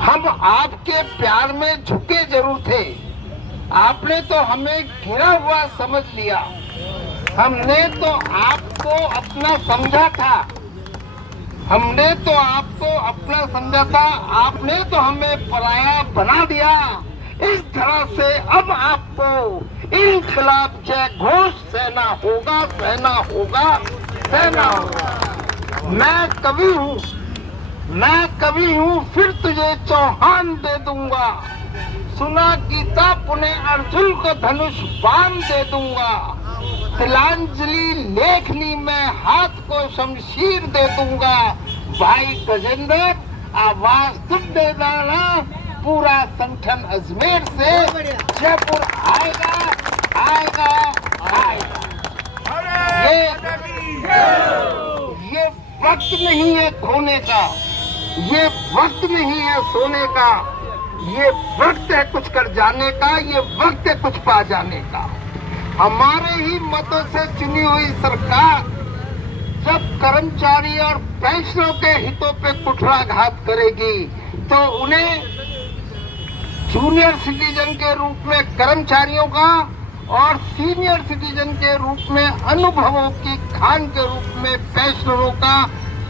हम आपके प्यार में झुके जरूर थे, आपने तो हमें घिरा हुआ समझ लिया। हमने तो आपको अपना समझा था, हमने तो आपको अपना समझा था, आपने तो हमें पराया बना दिया। इस तरह से अब आपको इनकलाब जय घोष सहना होगा, सहना होगा, सहना होगा। मैं कवि हूँ, मैं कवि हूँ, फिर तुझे चौहान दे दूंगा। सुना गीता पुनः अर्जुन को धनुष बाण दे दूंगा। तिलांजलि लेखनी में हाथ को शमशीर दे दूंगा। भाई गजेंद्र आवाज तुम दे देना, पूरा संगठन अजमेर से जयपुर आएगा, आएगा, आएगा। ये वक्त नहीं है खोने का, ये वक्त नहीं है सोने का, ये वक्त है कुछ कर जाने का, ये वक्त है कुछ पा जाने का। हमारे ही मतों से चुनी हुई सरकार जब कर्मचारी और पेंशनरों के हितों पे कुठाराघात करेगी तो उन्हें जूनियर सिटीजन के रूप में कर्मचारियों का और सीनियर सिटीजन के रूप में अनुभवों की खान के रूप में पेंशनरों का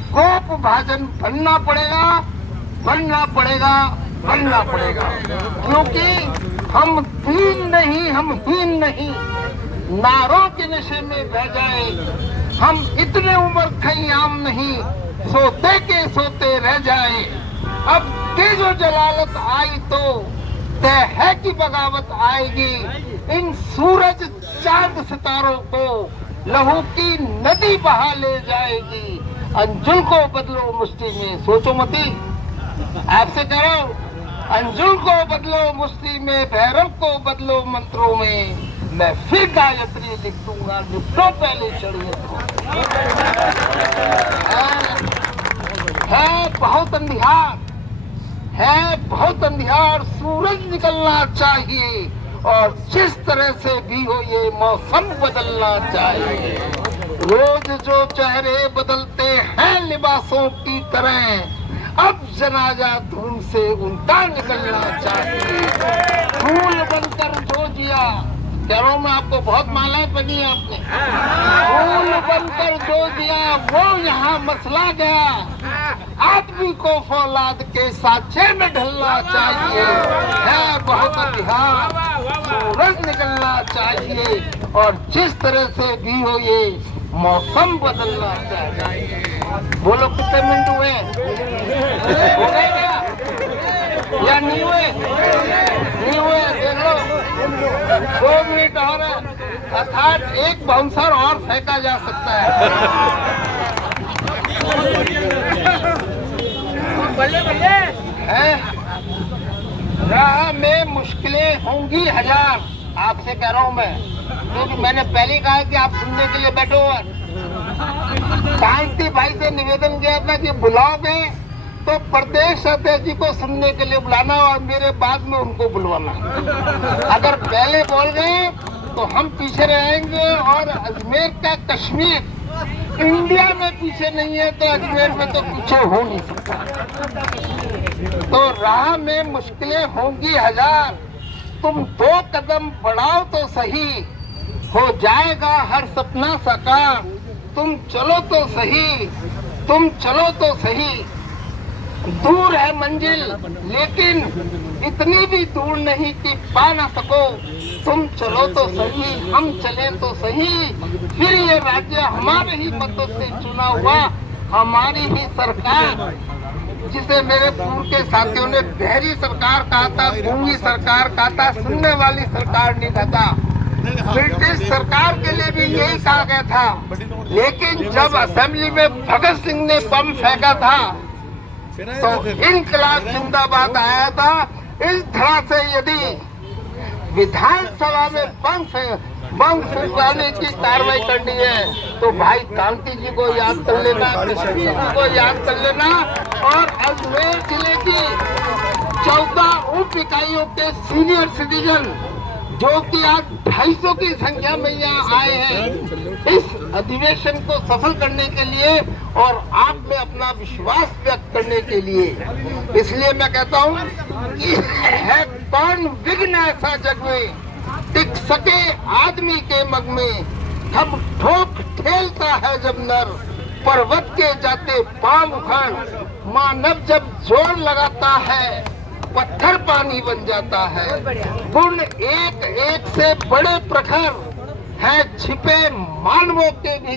कोप भाजन बनना पड़ेगा, बनना पड़ेगा, बनना पड़ेगा। क्योंकि हम दीन नहीं, हम हीन नहीं, नारों के नशे में बह जाए। हम इतने उम्र खयाम नहीं, सोते के सोते रह जाए। अब तेजो जलालत आई तो तय है कि बगावत आएगी। इन सूरज चांद सितारों को लहू की नदी बहा ले जाएगी। अंजुल को बदलो मुश्ती में, सोचो मती, आपसे कह रहा हूं, अंजुल को बदलो मुश्ती में, भैरव को बदलो मंत्रों में। मैं फिर गायत्री लिख दूंगा, निपटो पहले षड्यंत्रों। है बहुत अंधियार, है बहुत अंधियार, सूरज निकलना चाहिए और जिस तरह से भी हो ये मौसम बदलना चाहिए। रोज जो चेहरे बदलते हैं लिबासों की तरह, अब जनाजा धूम से उनका निकलना चाहिए। फूल बनकर जो जिया, कह रहा हूं मैं आपको, बहुत मालाएं बनी आपने। फूल बनकर जो दिया वो यहाँ मसला गया। आदमी को फौलाद के साँचे में ढलना चाहिए। है बहुत अंधियार, सूरज निकलना चाहिए और जिस तरह से भी हो ये मौसम बदलना चाहिए। बोलो कितने मिनट हुए? हो गए क्या या नहीं हुए? नहीं हुए, देख लो 2 मिनट और है, अर्थात एक बाउंसर और फेंका जा सकता है। बल्ले बल्ले है। राह में मुश्किलें होंगी हजार, आपसे कह रहा हूं मैं, क्योंकि मैंने पहले कहा कि आप सुनने के लिए बैठो। शांति भाई से निवेदन किया था कि बुलाओगे तो प्रदेश अध्यक्ष जी को सुनने के लिए बुलाना और मेरे बाद में उनको बुलवाना। अगर पहले बोल गए तो हम पीछे रहेंगे और अजमेर का कश्मीर इंडिया में पीछे नहीं है तो अजमेर में तो पीछे हो नहीं सकता। तो राह में मुश्किलें होंगी हजार, तुम 2 कदम बढ़ाओ तो सही, हो जाएगा हर सपना साकार। तुम चलो तो सही, तुम चलो तो सही। दूर है मंजिल लेकिन इतनी भी दूर नहीं कि पा ना सको। तुम चलो तो सही, हम चले तो सही। फिर ये राज्य हमारे ही मतों से चुना हुआ, हमारी ही सरकार, जिसे मेरे पूर्व के साथियों ने बहरी सरकार कहा था, गूंगी सरकार कहा था, सुनने वाली सरकार नहीं कहा था। ब्रिटिश सरकार के लिए भी यही कहा गया था। लेकिन जब असेंबली में भगत सिंह ने बम फेंका था तो इनकलाब जिंदाबाद आया था। इस तरह से यदि विधानसभा में बम फुसलाने की कार्रवाई करनी है तो भाई कांति जी को याद कर लेना, कश्मीर जी को याद कर लेना और अजमेर जिले की 14 उप इकाइयों के सीनियर सिटीजन जो कि आज 250 की संख्या में यहाँ आए हैं इस अधिवेशन को सफल करने के लिए और आप में अपना विश्वास व्यक्त करने के लिए। इसलिए मैं कहता हूँ कि है कौन विघ्न ऐसा जग में, टिक सके आदमी के मग में, हम ठोक ठेलता है जब नर, पर्वत के जाते पांव उखाड़, मानव जब जोर लगाता है पत्थर पानी बन जाता है। पुण्य एक एक से बड़े प्रखर है छिपे मानवों के भी